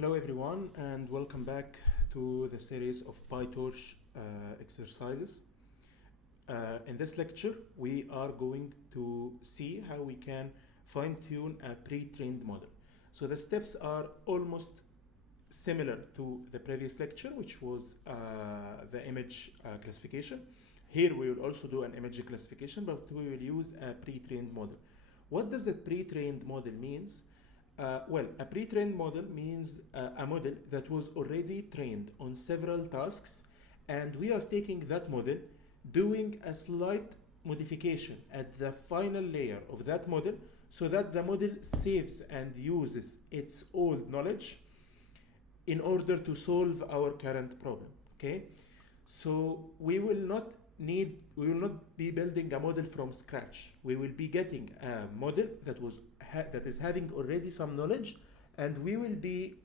Hello everyone and welcome back to the series of PyTorch exercises. In this lecture we are going to see how we can fine-tune a pre-trained model. So the steps are almost similar to the previous lecture, which was the image classification. Here we will also do an image classification, but we will use a pre-trained model. What does a pre-trained model means? Well, a pre-trained model means a model that was already trained on several tasks, and we are taking that model, doing a slight modification at the final layer of that model so that the model saves and uses its old knowledge in order to solve our current problem. Okay, so we will not be building a model from scratch. We will be getting a model that is having already some knowledge, and we will be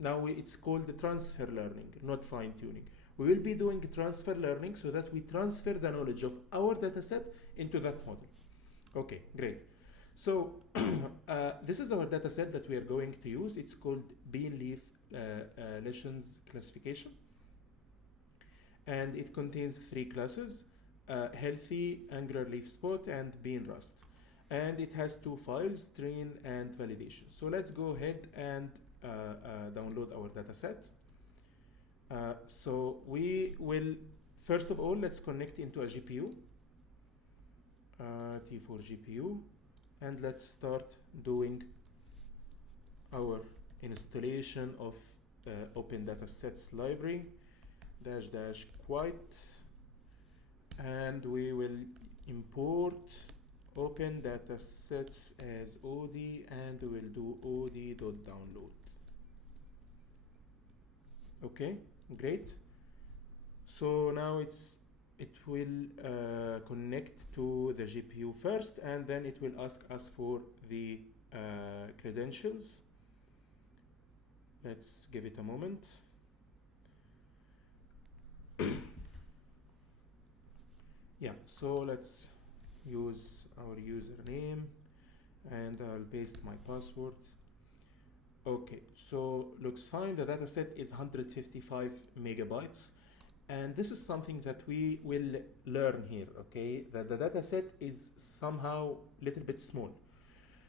it's called the transfer learning, not fine tuning. We will be doing transfer learning so that we transfer the knowledge of our dataset into that model. Okay, great. So this is our dataset that we are going to use. It's called bean leaf lesions classification, and it contains three classes: healthy, angular leaf spot, and bean rust. And it has two files, train and validation. So let's go ahead and download our dataset. So we will, first of all, let's connect into a GPU, T4 GPU, and let's start doing our installation of Open Datasets library, --quite, and we will import Open Datasets as OD, and we will do od.download. Okay, great. So now it will connect to the GPU first, and then it will ask us for the credentials. Let's give it a moment. Yeah, so let's use our username and I'll paste my password. Okay, so looks fine. The dataset is 155 megabytes, and this is something that we will learn here. Okay, that the dataset is somehow a little bit small.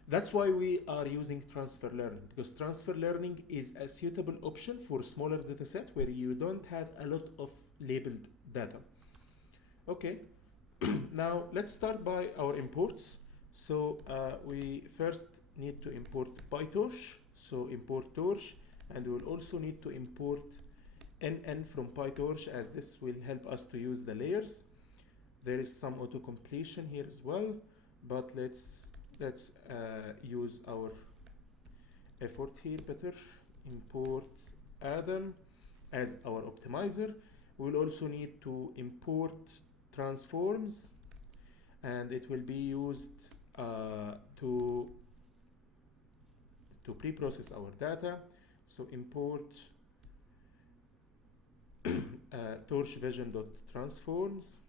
That's why we are using transfer learning, because transfer learning is a suitable option for smaller dataset where you don't have a lot of labeled data. Okay. Now let's start by our imports. So we first need to import PyTorch. So import torch, and we will also need to import nn from PyTorch, as this will help us to use the layers. There is some auto completion here as well, but let's use our effort here better. Import Adam as our optimizer. We will also need to import transforms, and it will be used to pre-process our data. So import torch vision.transforms.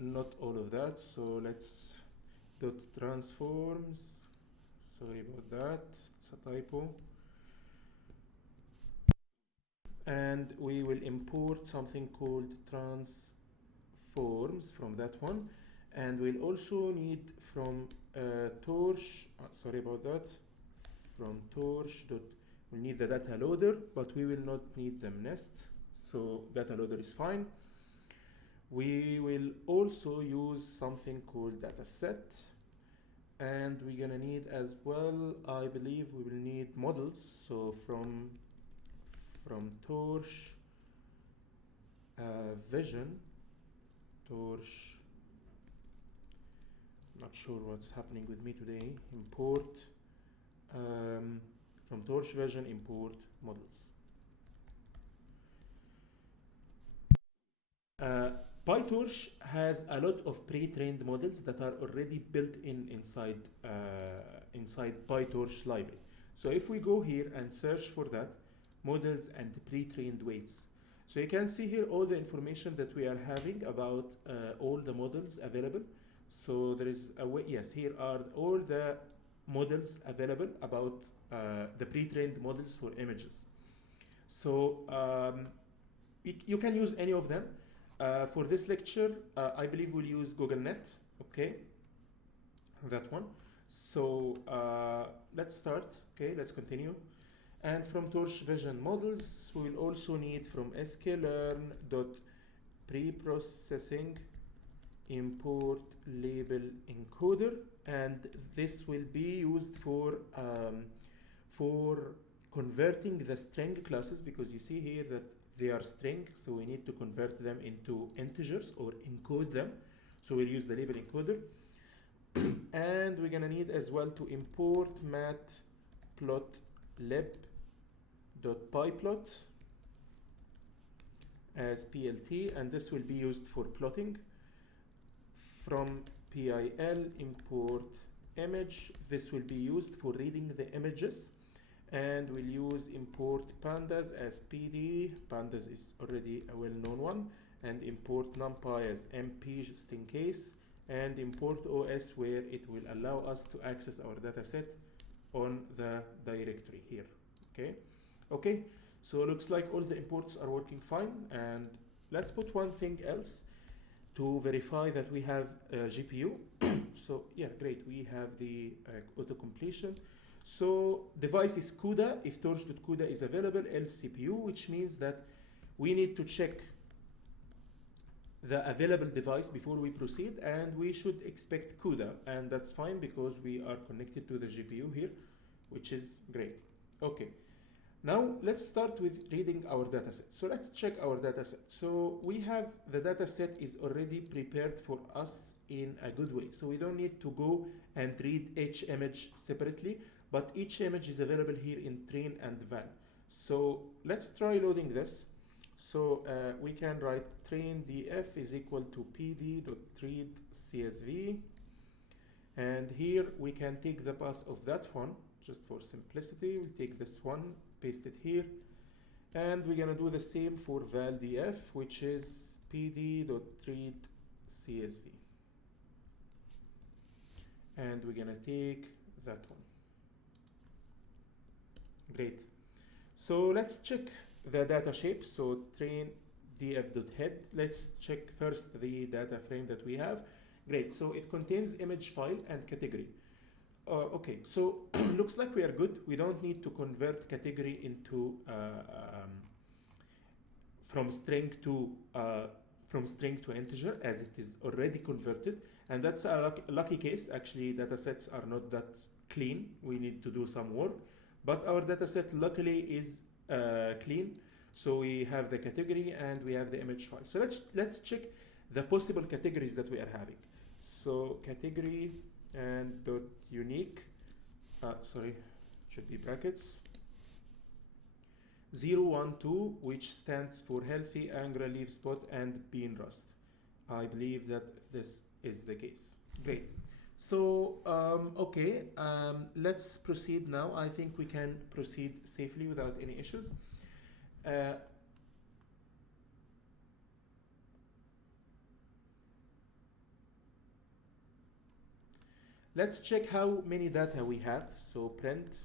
Not all of that, so let's dot transforms. Sorry about that, it's a typo. And we will import something called transforms from that one, and we'll also need from torch, sorry about that, from torch we need the data loader, but we will not need them nest, so data loader is fine. We will also use something called dataset, and we're gonna need as well, I believe we will need models. So from torch vision, torch, not sure what's happening with me today, import from torch vision, import models. PyTorch has a lot of pre-trained models that are already built inside PyTorch library. So if we go here and search for that, models and pre-trained weights, so you can see here all the information that we are having about all the models available. So there is a way, yes, here are all the models available about the pre-trained models for images. So you can use any of them. For this lecture, I believe we'll use GoogleNet, okay, that one. So let's start, okay, let's continue. And from Torch Vision models, we will also need from sklearn.preprocessing import label encoder, and this will be used for converting the string classes, because you see here that they are string, so we need to convert them into integers or encode them. So we'll use the label encoder. And we're gonna need as well to import matplotlib.pyplot as PLT, and this will be used for plotting. From PIL import image, this will be used for reading the images, and we'll use import pandas as PD. Pandas is already a well-known one, and import numpy as MP just in case, and import OS where it will allow us to access our dataset on the directory here. Okay, so looks like all the imports are working fine, and let's put one thing else to verify that we have GPU. So yeah, great, we have the auto completion. So device is CUDA, if torch.CUDA is available, else CPU, which means that we need to check the available device before we proceed, and we should expect CUDA, and that's fine because we are connected to the GPU here, which is great. Okay, now let's start with reading our dataset. So let's check our dataset. So we have the dataset is already prepared for us in a good way, so we don't need to go and read each image separately, but each image is available here in train and val. So let's try loading this. So we can write train df is equal to pd.read csv, and here we can take the path of that one. Just for simplicity, we'll take this one, paste it here, and we're gonna do the same for val df, which is pd.read csv, and we're gonna take that one. Great. So let's check the data shape. So train df.head. Let's check first the data frame that we have. Great. So it contains image file and category. Okay. So looks like we are good. We don't need to convert category into from string to integer, as it is already converted, and that's a lucky case. Actually, datasets are not that clean. We need to do some work, but our dataset luckily is clean. So we have the category and we have the image file. So let's check the possible categories that we are having. So category and dot unique, sorry, should be brackets, 012, which stands for healthy, angular leaf spot, and bean rust. I believe that this is the case. Great. So okay, let's proceed now. I think we can proceed safely without any issues. Let's check how many data we have. So print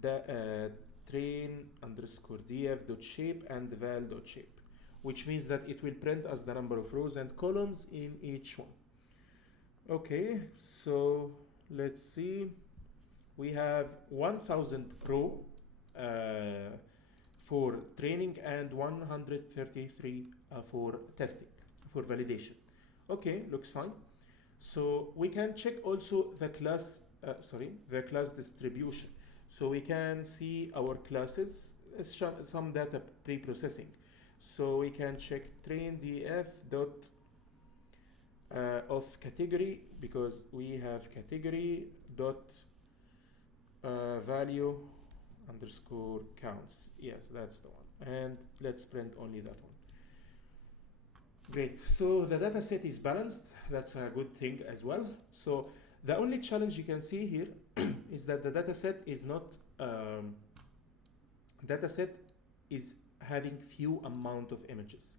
the train underscore df.shape and val.shape, which means that it will print us the number of rows and columns in each one. Okay, so let's see. We have 1000 row for training and 133 for testing, for validation. Okay, looks fine. So we can check also the class, the class distribution. So we can see our classes, some data pre-processing. So we can check train df dot of category, because we have category dot value underscore counts. Yes, that's the one. And let's print only that one. Great. So the data set is balanced. That's a good thing as well. So the only challenge you can see here is that the data set is not having few amount of images.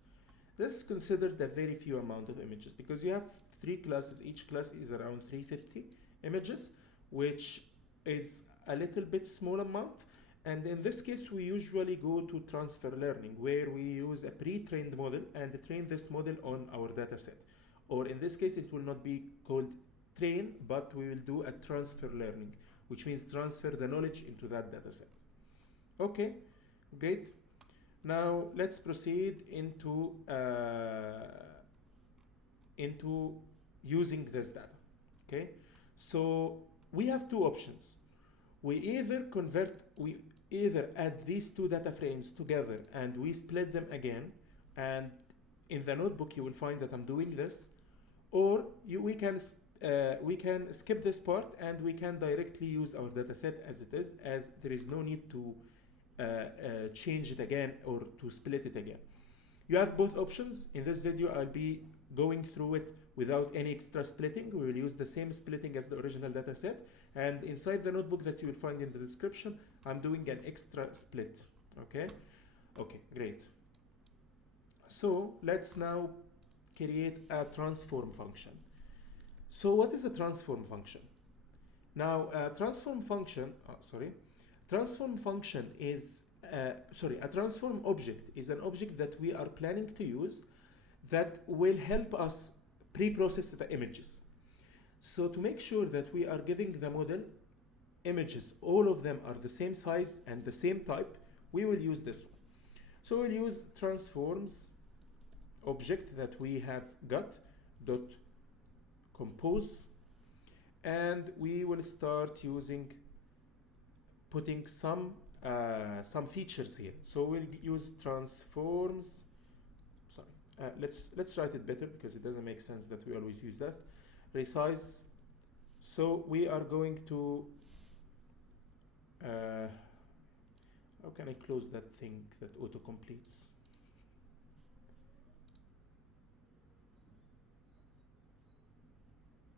This is considered a very few amount of images because you have 3 classes. Each class is around 350 images, which is a little bit small amount. And in this case, we usually go to transfer learning, where we use a pre-trained model and train this model on our data set. Or in this case, it will not be called train, but we will do a transfer learning, which means transfer the knowledge into that data set. Okay, great. Now let's proceed into using this data. Okay, so we have two options. We either add these two data frames together and we split them again, and in the notebook you will find that I'm doing this, or we can skip this part and we can directly use our data set as it is, as there is no need to change it again or to split it again. You have both options. In this video I'll be going through it without any extra splitting. We will use the same splitting as the original data set, and inside the notebook that you will find in the description, I'm doing an extra split. Okay, great. So let's now create a transform function. So what is a transform function? Now a transform function is a transform object is an object that we are planning to use that will help us pre-process the images. So to make sure that we are giving the model images, all of them are the same size and the same type, we will use this one. So we'll use transforms object that we have got dot compose, and we will start putting some features here. So we'll use transforms. Let's write it better because it doesn't make sense that we always use that. Resize. So we are going to how can I close that thing that auto completes?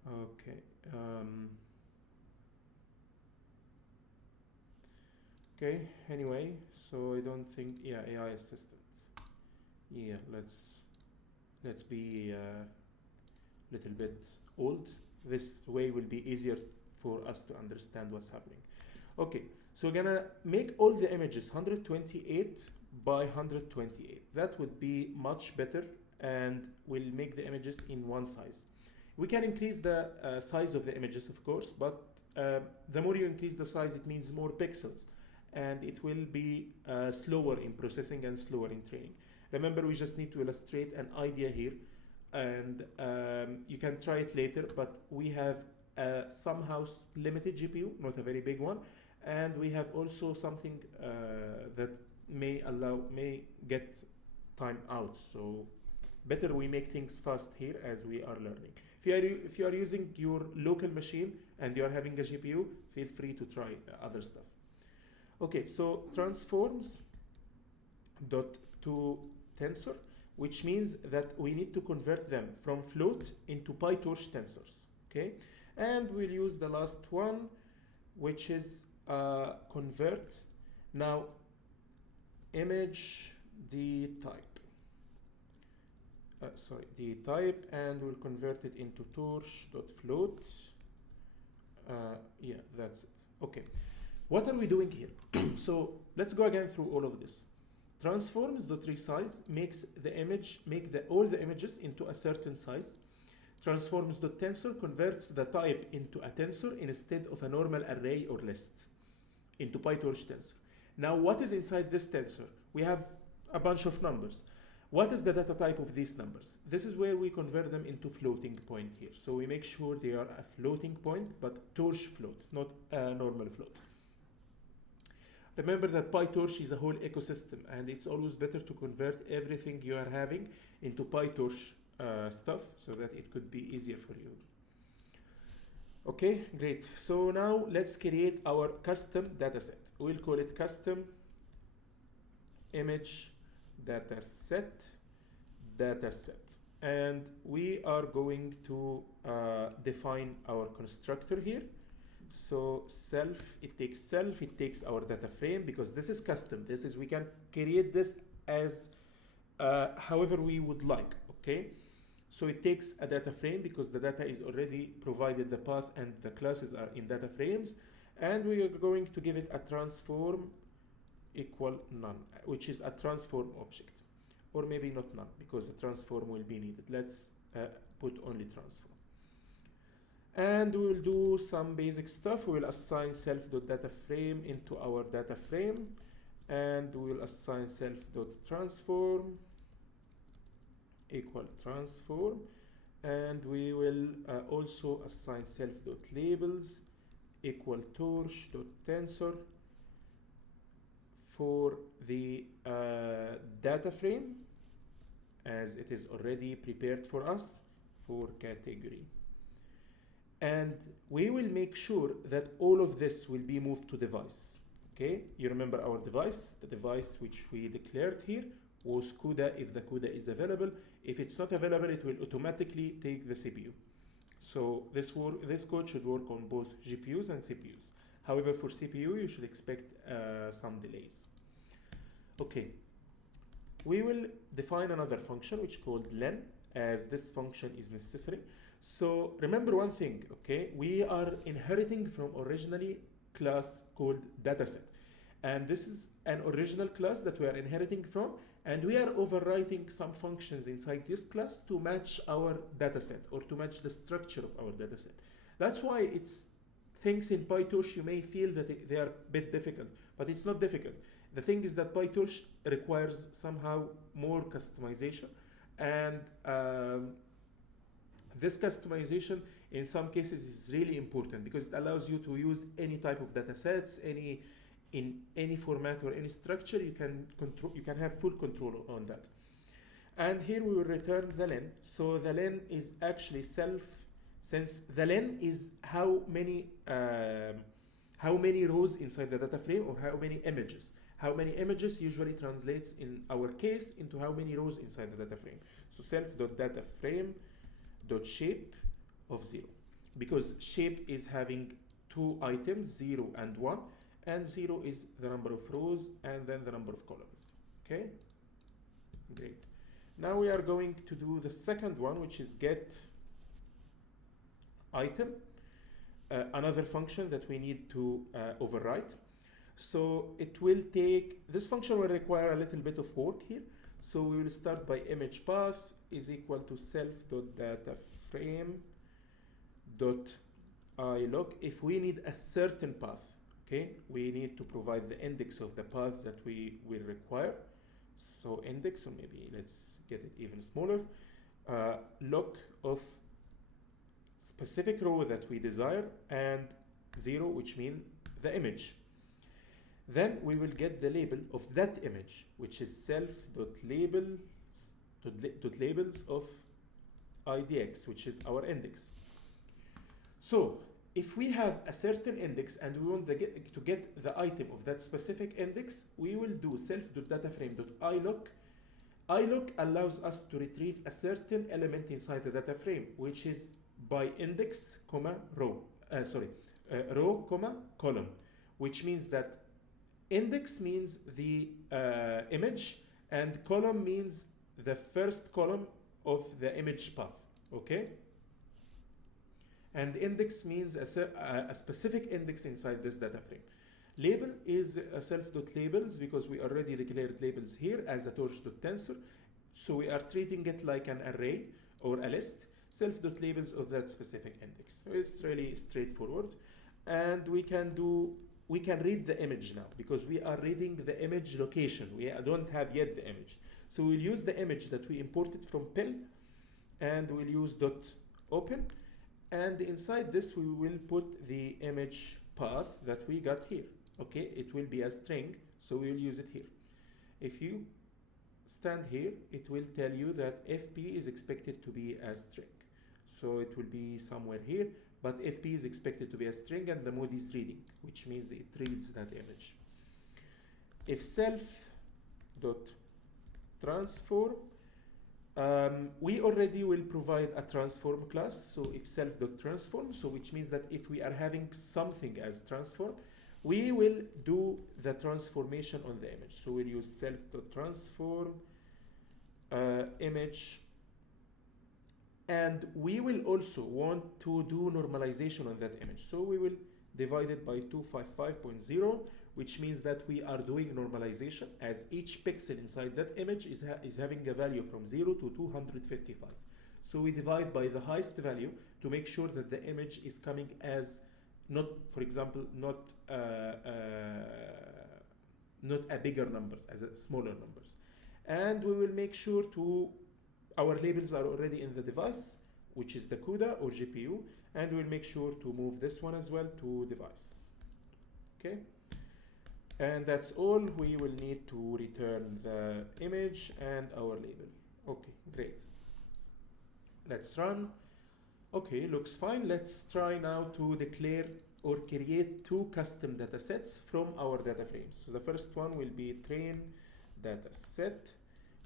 Okay. Okay, anyway, so I don't think, yeah, AI assistant. Yeah, let's be a little bit old. This way will be easier for us to understand what's happening. Okay, so we're gonna make all the images 128 by 128. That would be much better, and we'll make the images in one size. We can increase the size of the images, of course, but the more you increase the size, it means more pixels, and it will be slower in processing and slower in training. Remember, we just need to illustrate an idea here, and you can try it later, but we have somehow limited GPU, not a very big one, and we have also something that may get time out. So better we make things fast here as we are learning. If you are using your local machine and you are having a GPU, feel free to try other stuff. Okay, so transforms dot to tensor, which means that we need to convert them from float into PyTorch tensors. Okay, and we'll use the last one, which is convert. Now, image the type. The type, and we'll convert it into torch.float. Yeah, that's it. Okay, what are we doing here? So let's go again through all of this. Transforms.resize makes all the images into a certain size. Transforms.tensor converts the type into a tensor instead of a normal array or list into PyTorch tensor. Now, what is inside this tensor? We have a bunch of numbers. What is the data type of these numbers? This is where we convert them into floating point here. So we make sure they are a floating point, but torch float, not a normal float. Remember that PyTorch is a whole ecosystem, and it's always better to convert everything you are having into PyTorch stuff so that it could be easier for you. Okay, great. So now let's create our custom dataset. We'll call it custom image dataset, and we are going to define our constructor here. So self, it takes our data frame, because this is custom. We can create this as however we would like. Okay, So it takes a data frame because the data is already provided the path and the classes are in data frames, and we are going to give it a transform equal none, which is a transform object, or maybe not none because the transform will be needed. Let's put only transform. And we will do some basic stuff. We will assign self.dataFrame into our data frame, and we will assign self.transform equal transform, and we will also assign self.labels equal torch.tensor for the data frame, as it is already prepared for us for category. And we will make sure that all of this will be moved to device. Okay, you remember our device, the device which we declared here was CUDA if the CUDA is available. If it's not available, it will automatically take the CPU. So this code should work on both GPUs and CPUs. However, for CPU, you should expect some delays. Okay, we will define another function which is called len, as this function is necessary. So remember one thing, okay? We are inheriting from originally class called dataset. And this is an original class that we are inheriting from, and we are overwriting some functions inside this class to match our dataset or to match the structure of our dataset. That's why it's things in PyTorch you may feel that they are a bit difficult, but it's not difficult. The thing is that PyTorch requires somehow more customization, and this customization in some cases is really important because it allows you to use any type of datasets, in any format or any structure. You can have full control on that. And here we will return the len. So the len is actually since the len is how many rows inside the data frame, or how many images. How many images usually translates in our case into how many rows inside the data frame. So self.dataFrame.shape of 0, because shape is having two items, 0 and 1, and 0 is the number of rows and then the number of columns. Okay, great. Now we are going to do the second one, which is get item, another function that we need to overwrite. So it will take, this function will require a little bit of work here. So we will start by image path is equal to self.dataFrame.iLook. If we need a certain path, okay, we need to provide the index of the path that we will require. So index, or maybe let's get it even smaller, look of specific row that we desire, and 0, which means the image. Then we will get the label of that image, which is self.labels of idx, which is our index. So if we have a certain index and we want to get the item of that specific index, we will do self.dataFrame.iLook. iLook allows us to retrieve a certain element inside the data frame, which is by index, row, row, column, which means that index means the image, and column means the first column of the image path, okay? And index means a specific index inside this data frame. Label is a self.labels because we already declared labels here as a torch.tensor. So we are treating it like an array or a list, self.labels of that specific index. So it's really straightforward. And we can read the image now because we are reading the image location. We don't have yet the image. So we'll use the image that we imported from PIL, and we'll use .open. And inside this, we will put the image path that we got here. Okay, it will be a string, so we will use it here. If you stand here, it will tell you that FP is expected to be a string. So it will be somewhere here, but FP is expected to be a string, and the mode is reading, which means it reads that image. If self.transform, we already will provide a transform class. So if self.transform, so which means that if we are having something as transform, we will do the transformation on the image. So we'll use self.transform image And we will also want to do normalization on that image. So we will divide it by 255.0, which means that we are doing normalization as each pixel inside that image is having a value from 0 to 255. So we divide by the highest value to make sure that the image is coming as not, for example, not a bigger numbers, as a smaller numbers. And we will make sure to, our labels are already in the device, which is the CUDA or GPU, and we'll make sure to move this one as well to device. Okay? And that's all. We will need to return the image and our label. Okay, great. Let's run. Okay, looks fine. Let's try now to declare or create two custom data sets from our data frames. So the first one will be train data set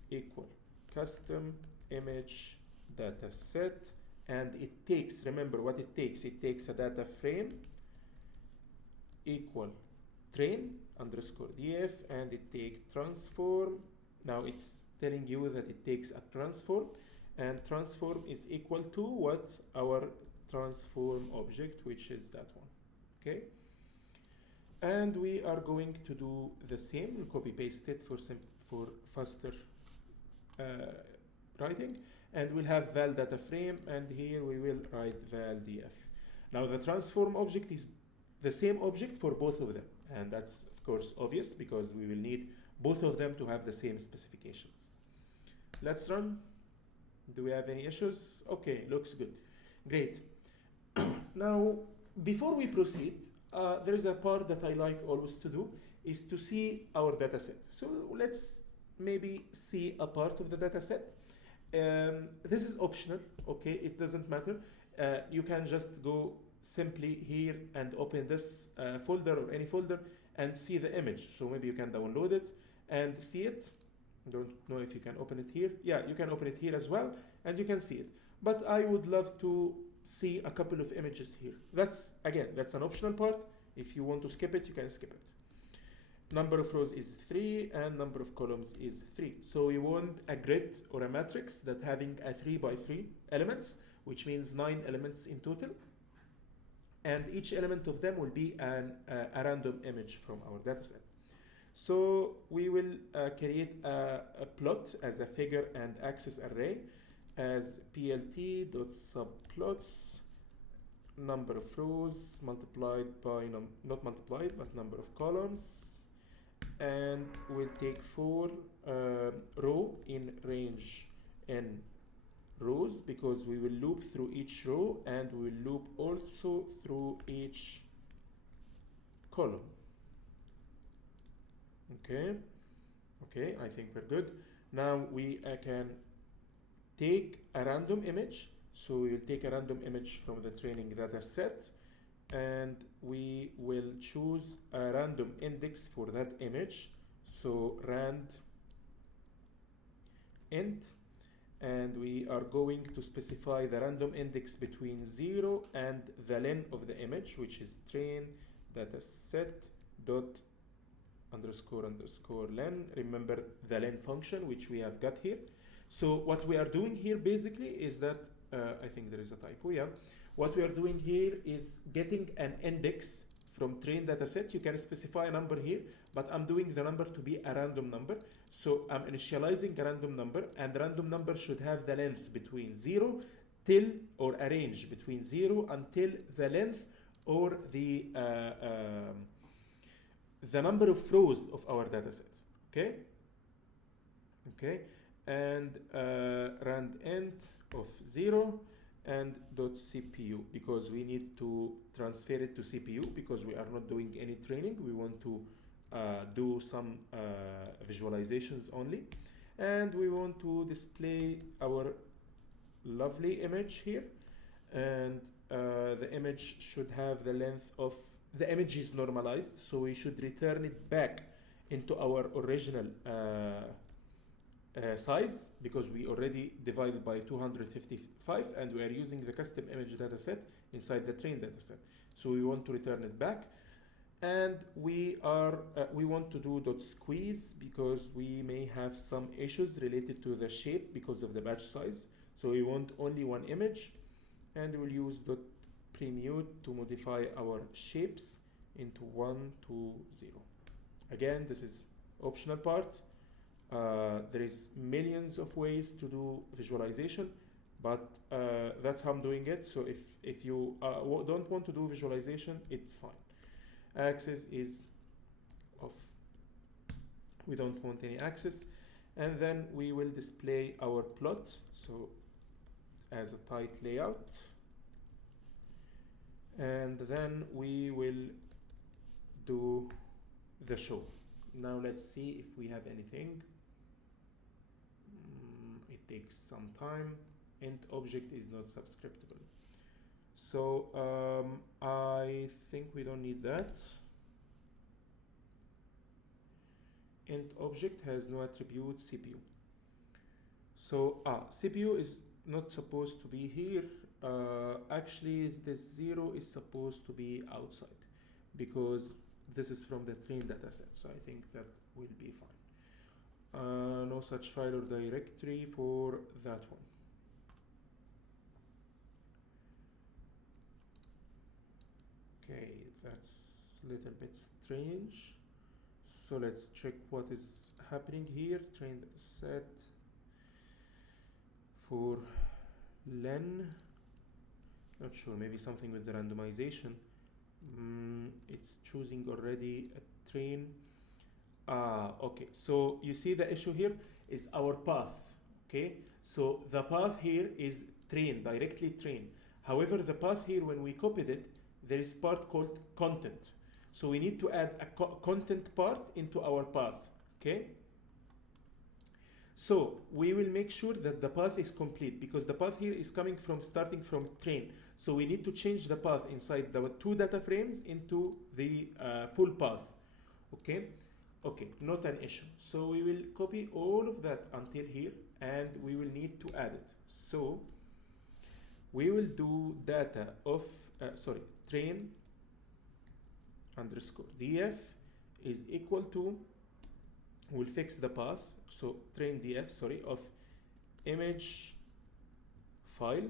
equal custom image data set, and it takes, remember what it takes a data frame equal train underscore df, and it takes transform. Now it's telling you that it takes a transform, and transform is equal to what? Our transform object, which is that one. Okay, and we are going to do the same. We'll copy paste it for faster writing, and we'll have val data frame, and here we will write val df. Now the transform object is the same object for both of them, and that's of course obvious because we will need both of them to have the same specifications. Let's run. Do we have any issues? Okay, looks good. Great. Now, before we proceed, there is a part that I like always to do, is to see our data set. So let's maybe see a part of the data set. This is optional, okay, it doesn't matter. You can just go simply here and open this folder or any folder and see the image. So maybe you can download it and see it. Don't know if you can open it here. Yeah, you can open it here as well, and you can see it. But I would love to see a couple of images here. That's, again, that's an optional part. If you want to skip it, you can skip it. Number of rows is 3, and number of columns is 3. So we want a grid or a matrix that having a 3 by 3 elements, which means 9 elements in total. And each element of them will be a random image from our dataset. So we will create a plot as a figure and axis array as plt.subplots number of rows multiplied by, not multiplied, but number of columns. And we'll take 4 row in range n rows, because we will loop through each row and we will loop also through each column. Okay, I think we're good. Now we can take a random image. So we will take a random image from the training data set, and we will choose a random index for that image. So rand int, and we are going to specify the random index between 0 and the len of the image, which is train dataset dot underscore underscore len. Remember the len function which we have got here. So what we are doing here basically is that I think there is a typo, yeah. What we are doing here is getting an index from train dataset. You can specify a number here, but I'm doing the number to be a random number. So I'm initializing a random number, and the random number should have the length between 0 till, or a range between 0 until the length or the number of rows of our dataset. Okay, and rand int of 0 and .cpu, because we need to transfer it to CPU because we are not doing any training. We want to do some visualizations only, and we want to display our lovely image here, and the image should have the length of, the image is normalized, so we should return it back into our original size, because we already divided by 255 and we are using the custom image dataset inside the train dataset. So we want to return it back, and we want to do .squeeze because we may have some issues related to the shape because of the batch size. So we want only one image, and we'll use dot premute to modify our shapes into 1 to 0. Again, this is optional part. There is millions of ways to do visualization, but that's how I'm doing it. So if you don't want to do visualization, it's fine. Axis is off. We don't want any axis. And then we will display our plot, so as a tight layout. And then we will do the show. Now let's see if we have anything. It takes some time. Int object is not subscriptable. So I think we don't need that. Int object has no attribute CPU. So CPU is not supposed to be here. Actually, this 0 is supposed to be outside because this is from the train dataset. So I think that will be fine. No such file or directory for that one. Okay, that's a little bit strange. So let's check what is happening here. Train dataset for len. Not sure, maybe something with the randomization. It's choosing already a train. Okay, so you see the issue here is our path. Okay, so the path here is train, directly train. However, the path here, when we copied it, there is part called content. So we need to add a content part into our path. Okay. So we will make sure that the path is complete because the path here is coming from starting from train. So we need to change the path inside the 2 data frames into the full path. Okay. Okay, not an issue. So we will copy all of that until here, and we will need to add it. So we will do data of train underscore df is equal to, we'll fix the path. So train df, of image file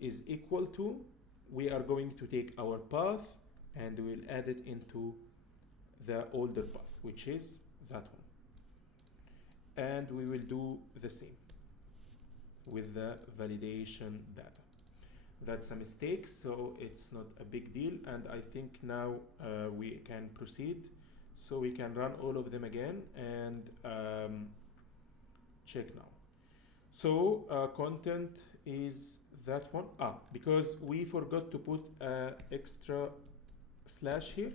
is equal to, we are going to take our path and we'll add it into the older path, which is that one. And we will do the same with the validation data. That's a mistake, so it's not a big deal. And I think now we can proceed. So we can run all of them again and check now. So content is that one. Because we forgot to put extra slash here.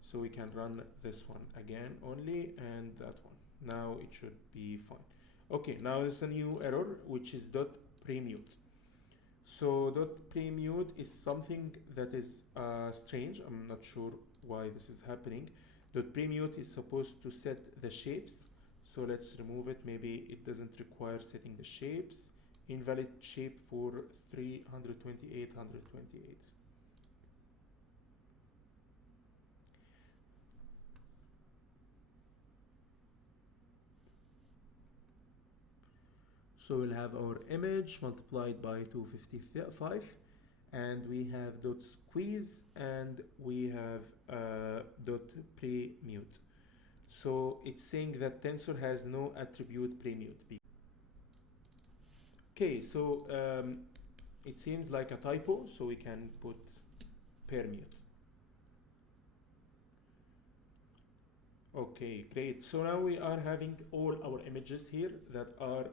So we can run this one again only and that one. Now it should be fine. Okay, now there's a new error, which is dot premute. So dot premute is something that is strange. I'm not sure why this is happening. Dot premute is supposed to set the shapes. So let's remove it. Maybe it doesn't require setting the shapes. Invalid shape for 328, 128. So we'll have our image multiplied by 255, and we have dot squeeze, and we have dot premute. So it's saying that tensor has no attribute premute. Okay, so it seems like a typo, so we can put permute. Okay, great. So now we are having all our images here that are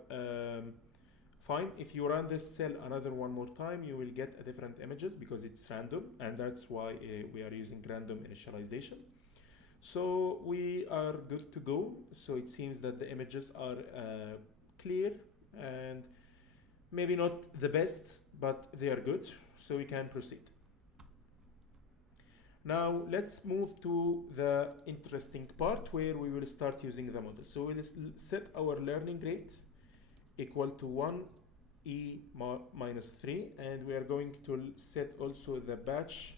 fine. If you run this cell another one more time, you will get a different images because it's random, and that's why we are using random initialization. So we are good to go. So it seems that the images are clear and maybe not the best, but they are good. So we can proceed. Now let's move to the interesting part where we will start using the model. So we'll set our learning rate equal to 1 e minus 3, and we are going to set also the batch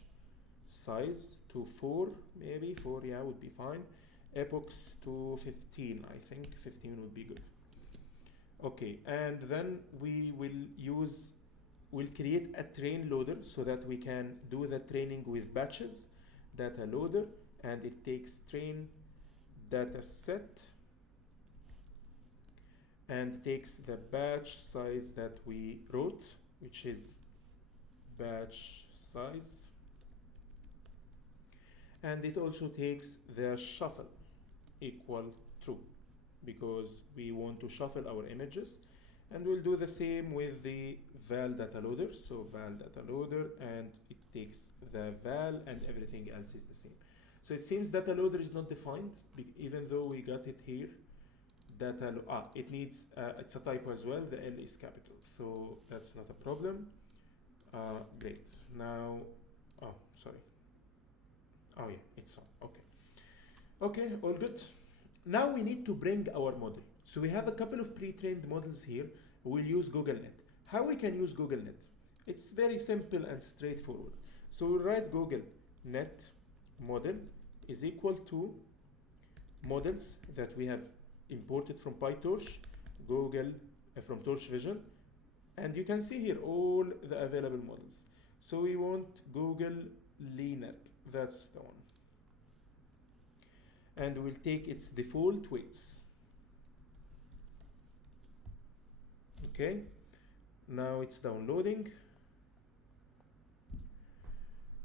size to 4, maybe 4, yeah, would be fine. Epochs to 15, I think 15 would be good. Okay, and then we'll create a train loader so that we can do the training with batches. Data loader, and it takes train data set and takes the batch size that we wrote, which is batch size, and it also takes the shuffle equal true because we want to shuffle our images, and we'll do the same with the val data loader. So val data loader, and it takes the val, and everything else is the same. So it seems data loader is not defined, even though we got it here. It needs, it's a typo as well, the L is capital, so that's not a problem. Great, now, oh, sorry. Oh yeah, it's on, okay. Okay, all good. Now we need to bring our model. So we have a couple of pre-trained models here. We'll use GoogleNet. How we can use GoogleNet? It's very simple and straightforward. So we'll write GoogleNet model is equal to models that we have imported from PyTorch, from Torch Vision, and you can see here all the available models. So we want Google Linet, that's the one. And we'll take its default weights. Okay, now it's downloading.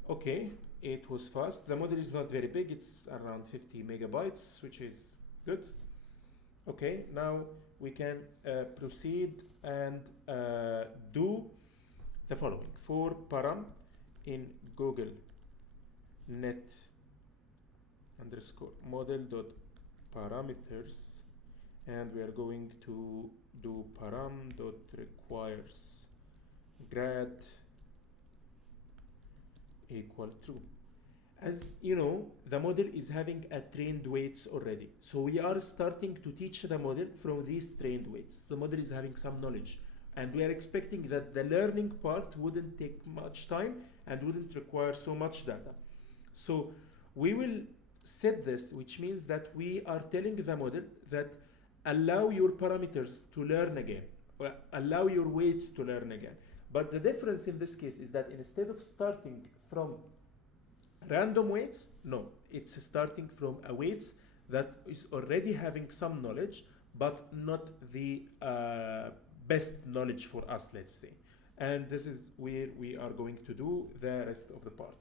Okay, it was fast. The model is not very big, it's around 50 megabytes, which is good. Okay, now we can proceed and do the following. For param in Google net underscore model dot parameters, and we are going to do param dot requires grad equal true. As you know, the model is having a trained weights already. So we are starting to teach the model from these trained weights. The model is having some knowledge, and we are expecting that the learning part wouldn't take much time and wouldn't require so much data. So we will set this, which means that we are telling the model that allow your parameters to learn again, or allow your weights to learn again. But the difference in this case is that instead of starting from random weights, no, it's starting from a weights that is already having some knowledge, but not the best knowledge for us, let's say. And this is where we are going to do the rest of the part.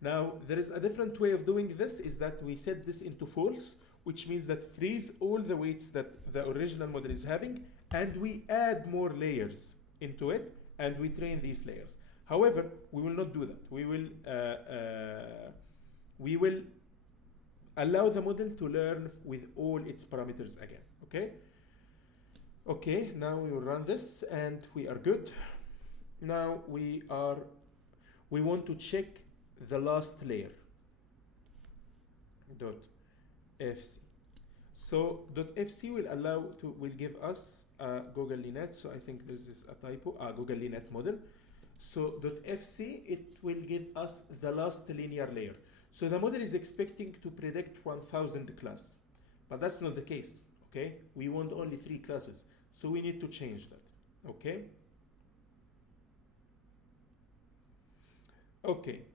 Now, there is a different way of doing this, is that we set this into false, which means that freeze all the weights that the original model is having, and we add more layers into it, and we train these layers. However, we will not do that. We will allow the model to learn with all its parameters again, okay? Okay, now we will run this, and we are good. Now we want to check the last layer, .fc. So .fc will give us Google Linet. So I think this is a typo, Google Linet model. So .fc, it will give us the last linear layer. So the model is expecting to predict 1000 class, but that's not the case, okay? We want only 3 classes, so we need to change that, okay? Okay,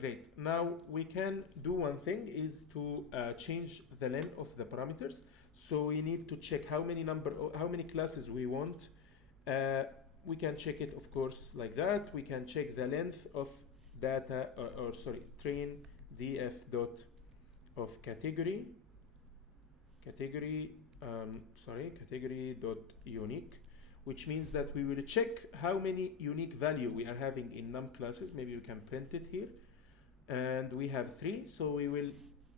great. Now we can do one thing, is to change the length of the parameters. So we need to check how many classes we want. We can check it, of course, like that. We can check the length of data, train df dot of category dot unique, which means that we will check how many unique value we are having in num classes. Maybe you can print it here, and we have 3. So we will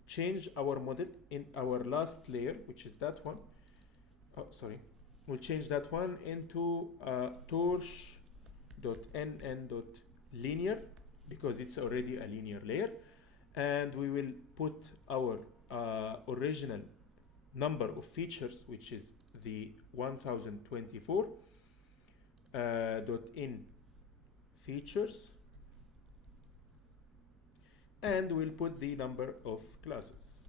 change our model in our last layer, which is that one. We'll change that one into torch.nn.linear, because it's already a linear layer, and we will put our original number of features, which is the 1024 .in features, and we'll put the number of classes.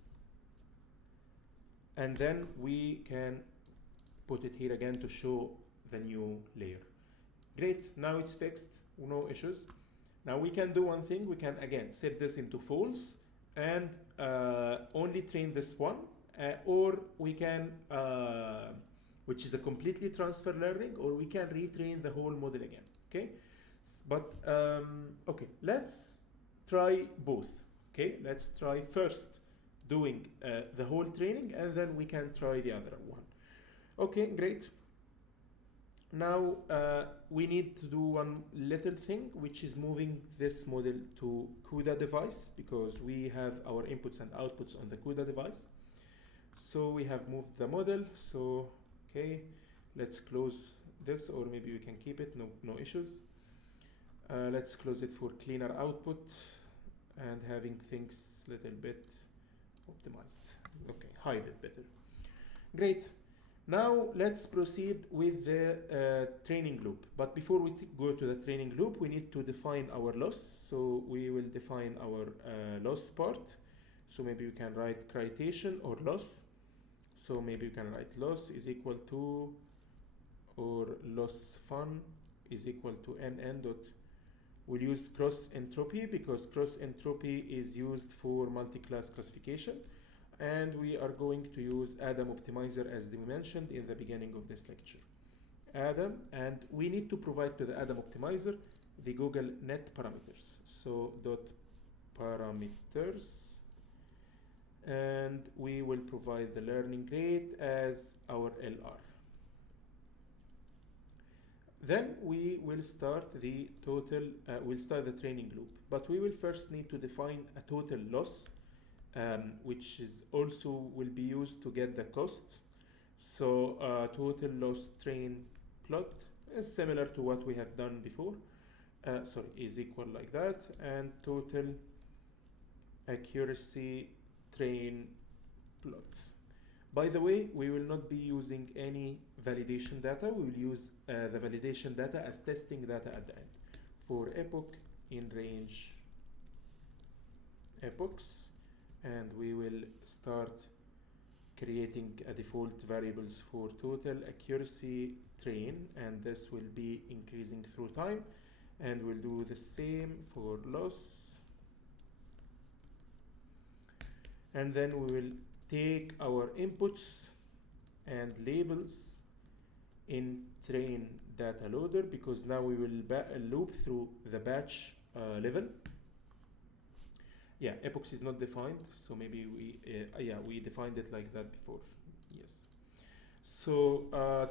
and then we can put it here again to show the new layer. Great, now it's fixed, no issues. Now we can do one thing, we can again set this into false and only train this one, or we can, which is a completely transfer learning, or we can retrain the whole model again, okay? But, okay, let's try both, okay? Let's try first doing the whole training, and then we can try the other one. Okay, great. Now we need to do one little thing, which is moving this model to CUDA device, because we have our inputs and outputs on the CUDA device. So we have moved the model. So, okay, let's close this, or maybe we can keep it, no issues. Let's close it for cleaner output and having things a little bit optimized. Okay, hide it better. Great. Now let's proceed with the training loop. But before we go to the training loop, we need to define our loss. So we will define our loss part. So maybe we can write critation or loss. So maybe we can write loss is equal to, or loss fun is equal to nn dot. We'll use cross entropy because cross entropy is used for multi-class classification. And we are going to use Adam optimizer as we mentioned in the beginning of this lecture. Adam, and we need to provide to the Adam optimizer the Google net parameters. So dot parameters, and we will provide the learning rate as our LR. Then we will start the total, we'll start the training loop, but we will first need to define a total loss, which is also will be used to get the cost. So total loss train plot is similar to what we have done before. Sorry, is equal like that, and total accuracy train plot. By the way, we will not be using any validation data. We will use the validation data as testing data at the end for epoch in range epochs. And we will start creating a default variables for total accuracy train, and this will be increasing through time, and we'll do the same for loss. And then we will take our inputs and labels in train data loader, because now we will loop through the batch level. Yeah, epochs is not defined, so maybe we defined it like that before. Yes. So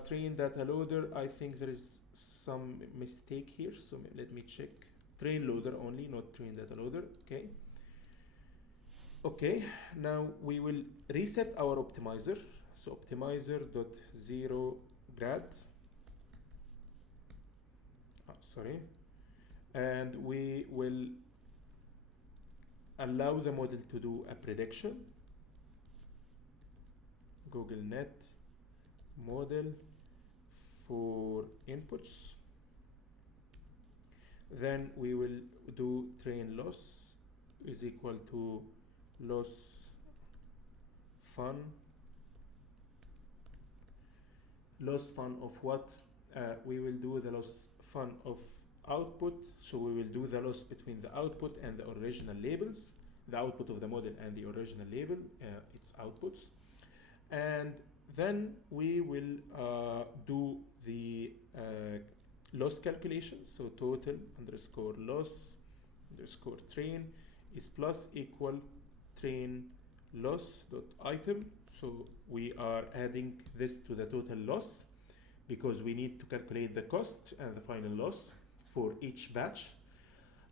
train data loader, I think there is some mistake here, so let me check. Train loader only, not train data loader. Okay. Okay, now we will reset our optimizer. So optimizer.0 grad. Sorry. And we will allow the model to do a prediction. Google Net model for inputs. Then we will do train loss is equal to loss fun. Loss fun of what? We will do the loss fun of output. So we will do the loss between the output and the original labels, the output of the model and the original label, its outputs. And then we will do the loss calculation. So total underscore loss underscore train is plus equal train loss dot item. So we are adding this to the total loss because we need to calculate the cost and the final loss for each batch.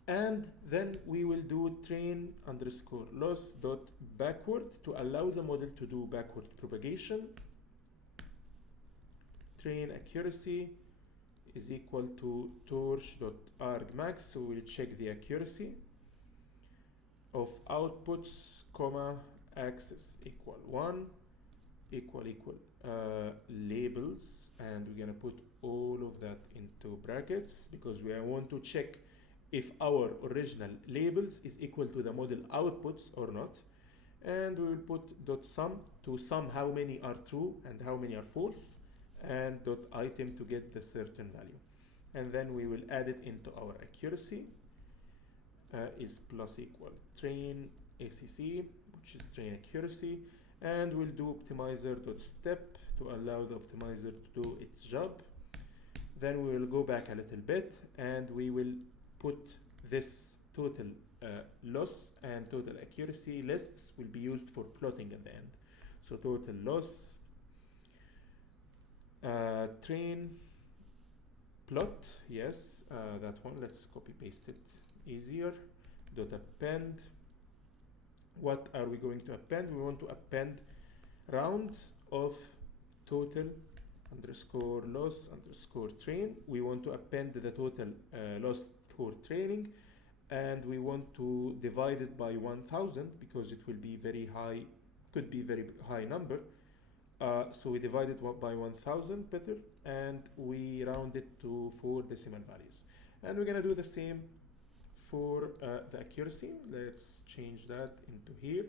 And then we will do train underscore loss dot backward to allow the model to do backward propagation. Train accuracy is equal to torch.argmax. So we'll check the accuracy of outputs, comma, axis equal 1, equal labels, and we're gonna put all of that into brackets because we want to check if our original labels is equal to the model outputs or not. and we will put dot sum to sum how many are true and how many are false, and dot item to get the certain value. And then we will add it into our accuracy, is plus equal train ACC, which is train accuracy, and we'll do optimizer dot step to allow the optimizer to do its job. Then we will go back a little bit and we will put this total loss and total accuracy lists will be used for plotting at the end. So total loss, train plot, yes, that one, let's copy paste it easier. Dot append. What are we going to append? We want to append round of total underscore loss underscore train. We want to append the total loss for training, and we want to divide it by 1000 because it will be very high, could be very high number. So we divide it by 1000 better, and we round it to 4 decimal values. And we're gonna do the same for the accuracy. Let's change that into here,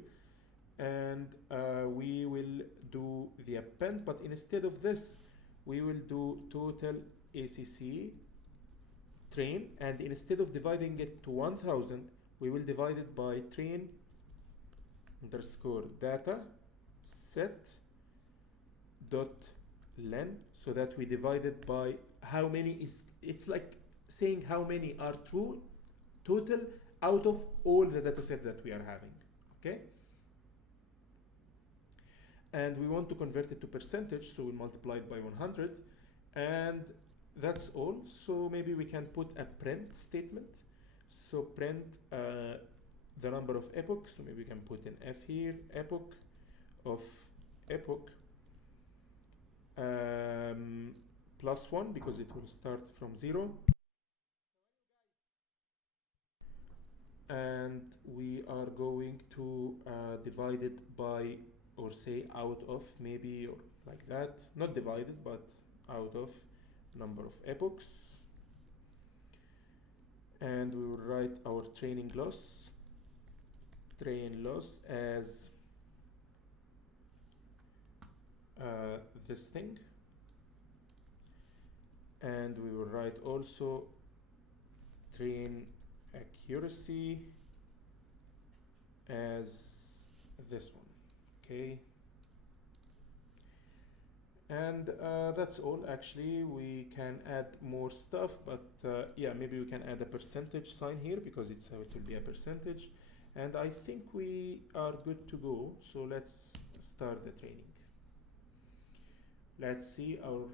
and we will do the append, but instead of this we will do total ACC train, and instead of dividing it to 1000 we will divide it by train underscore data set dot len, so that we divide it by how many is, it's like saying how many are true total out of all the data set that we are having, okay? And we want to convert it to percentage, so we multiply it by 100, and that's all. So maybe we can put a print statement. So print the number of epochs, so maybe we can put an F here, epoch of epoch plus 1, because it will start from 0. And we are going to divide it by, or say out of, maybe, or like that, not divided but out of number of epochs. And we will write our training loss, train loss, as this thing, and we will write also train accuracy as this one, okay? And that's all. Actually we can add more stuff, but yeah, maybe we can add a percentage sign here because it will be a percentage, and I think we are good to go. So let's start the training. Let's see, our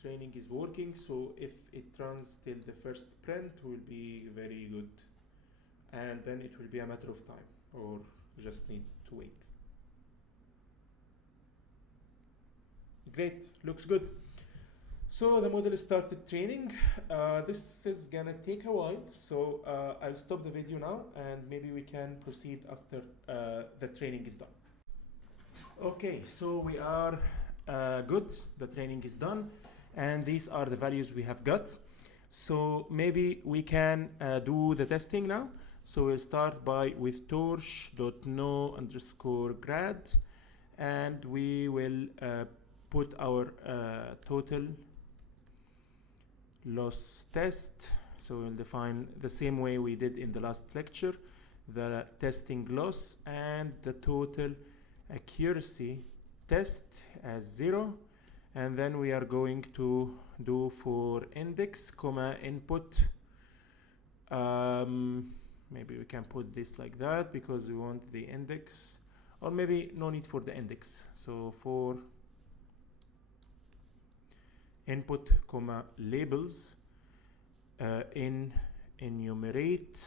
training is working, so if it runs till the first print will be very good, and then it will be a matter of time, or just need to wait. Great, looks good. So the model started training. This is gonna take a while, so I'll stop the video now and maybe we can proceed after the training is done. Okay, so we are good, the training is done, and these are the values we have got. So maybe we can do the testing now. So we'll start with torch.no_grad, and we will put our total loss test. So we'll define the same way we did in the last lecture, the testing loss and the total accuracy test as 0, and then we are going to do for index comma input. Maybe we can put this like that because we want the index, or maybe no need for the index. So for input comma labels enumerate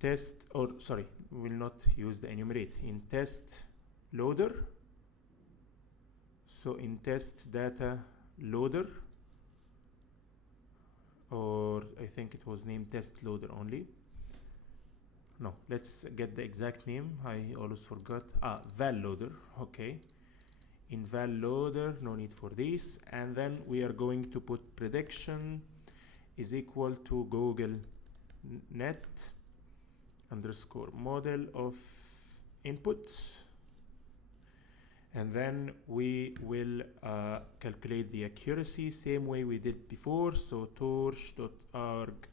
test, or sorry, we will not use the enumerate, in test loader. So in test data loader, or I think it was named test loader only. No, let's get the exact name. I always forgot. Val loader. Okay. In val loader, no need for this. And then we are going to put prediction is equal to Google net underscore model of input, and then we will calculate the accuracy same way we did before. So torch.arg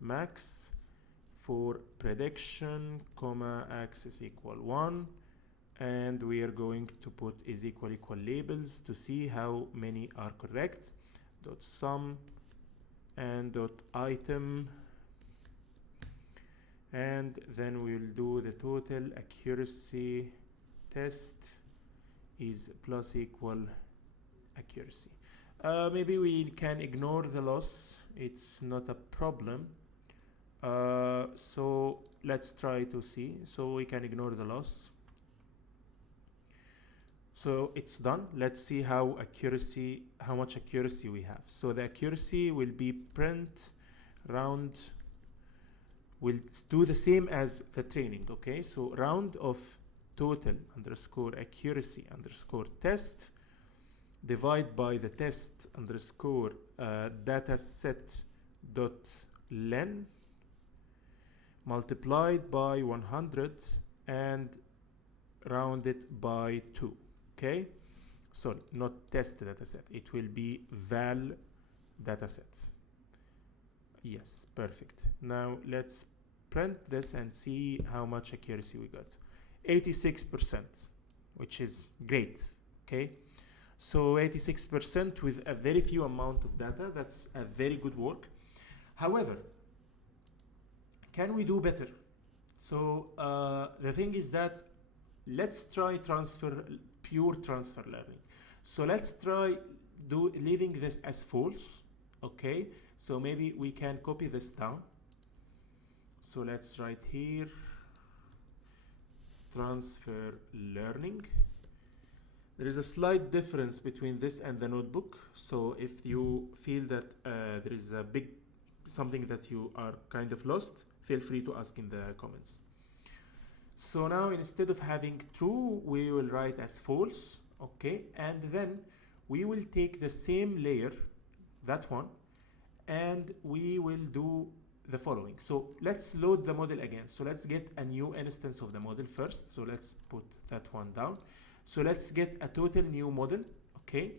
max for prediction, comma axis equal 1, and we are going to put is equal labels to see how many are correct. Dot sum and dot item, and then we'll do the total accuracy test is plus equal accuracy. Maybe we can ignore the loss, it's not a problem. So let's try to see. So we can ignore the loss. So it's done. Let's see how much accuracy we have. So the accuracy will be print round, will do the same as the training, okay? So round of total underscore accuracy underscore test divide by the test underscore dataset dot len multiplied by 100 and round it by 2. Okay, sorry, not test dataset, it will be val dataset. Yes, perfect. Now let's print this and see how much accuracy we got. 86%, which is great. Okay, so 86% with a very few amount of data, that's a very good work. However, can we do better? So the thing is that let's try pure transfer learning. So let's try leaving this as false. Okay, so maybe we can copy this down. So let's write here transfer learning. There is a slight difference between this and the notebook. So if you feel that there is a big something that you are kind of lost, feel free to ask in the comments. So now instead of having true, we will write as false, okay? And then we will take the same layer, that one, and we will do the following. So let's load the model again. So let's get a new instance of the model first. So let's put that one down. So let's get a total new model, okay?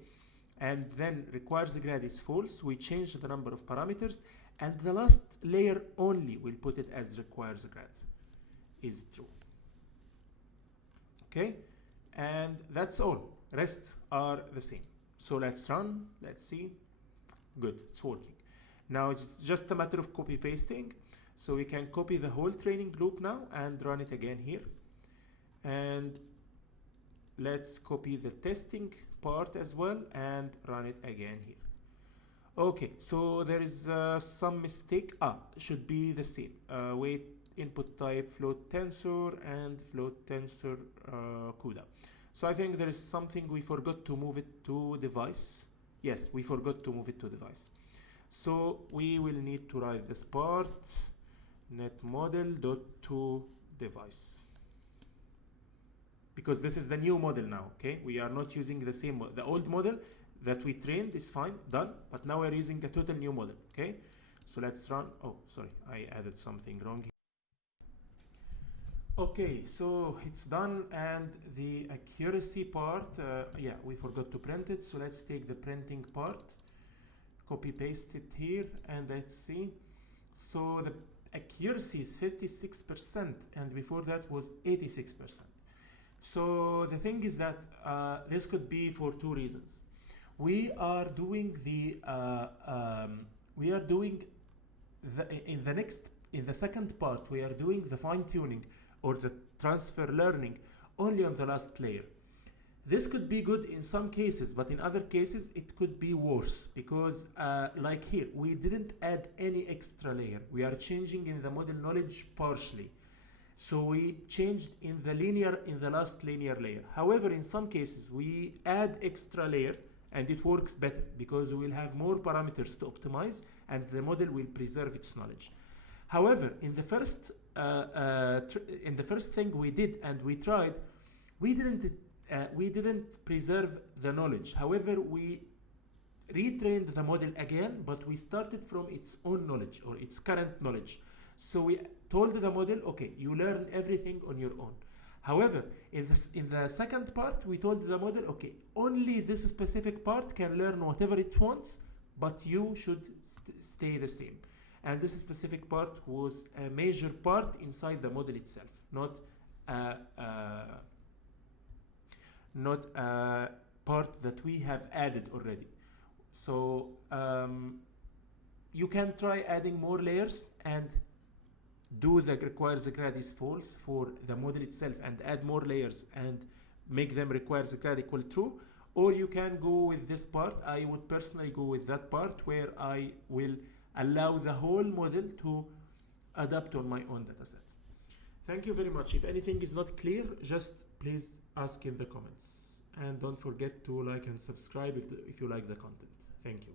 And then requires grad is false. We change the number of parameters, and the last layer only we'll put it as requires grad is true. Okay, and that's all. Rest are the same. So let's run, let's see. Good, it's working. Now it's just a matter of copy pasting. So we can copy the whole training loop now and run it again here. And let's copy the testing part as well and run it again here. Okay, so there is some mistake. Should be the same. Wait, input type float tensor and float tensor CUDA. So I think there is something we forgot to move it to device. Yes, we forgot to move it to device. So we will need to write this part net model dot to device, because this is the new model now. Okay, we are not using the same the old model that we trained is fine, done, but now we're using a total new model. Okay, so let's run. Oh, sorry, I added something wrong here. Okay, so it's done, and the accuracy part, yeah, we forgot to print it. So let's take the printing part, copy paste it here, and let's see. So the accuracy is 56%, and before that was 86%. So the thing is that this could be for two reasons. We are doing in the second part, we are doing the fine tuning or the transfer learning only on the last layer. This could be good in some cases, but in other cases it could be worse, because like here, we didn't add any extra layer. We are changing in the model knowledge partially. So we changed in the last linear layer. However, in some cases, we add extra layer and it works better because we will have more parameters to optimize and the model will preserve its knowledge. However, in the first thing we did and we tried, we didn't preserve the knowledge. However, we retrained the model again, but we started from its own knowledge or its current knowledge. So we told the model, okay, you learn everything on your own. However, in the second part, we told the model, okay, only this specific part can learn whatever it wants, but you should stay the same. And this specific part was a major part inside the model itself, not a part that we have added already. So you can try adding more layers and do the require the grad is false for the model itself and add more layers and make them require the grad equal true. Or you can go with this part. I would personally go with that part where I will allow the whole model to adapt on my own dataset. Thank you very much. If anything is not clear, just please ask in the comments. And don't forget to like and subscribe if you like the content. Thank you.